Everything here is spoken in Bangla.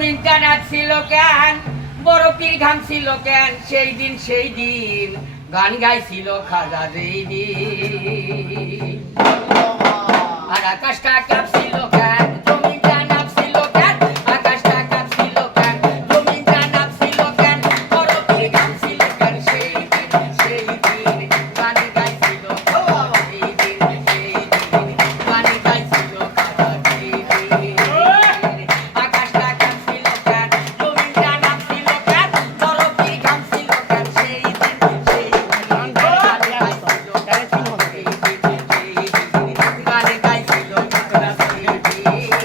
জমিনটা নাচছিল কেন, বরফির ঘাম ছিল কেন, সেই দিন গান গাইছিল খাজা যেই দিন। আর আকাশটা কাঁপছিল কেন, জমিনটা নাচছিল কেন, আকাশটা কাঁপছিল কেন, জমিনটা নাচছিল কেন, বরফির ঘাম ছিল কেন, সেই দিন গান গাইছিল খাজা যেই দিন, গান গাইছিল খাজা যেই দিন। আকাশটা কাঁপছিল কেন, জমিনটা নাচছিল কেন, বরফির ঘাম ছিল কেন, সেই দিন গান গাইছিল খাজা যেই দিন, গান গাইছিল খাজা যেই দিন।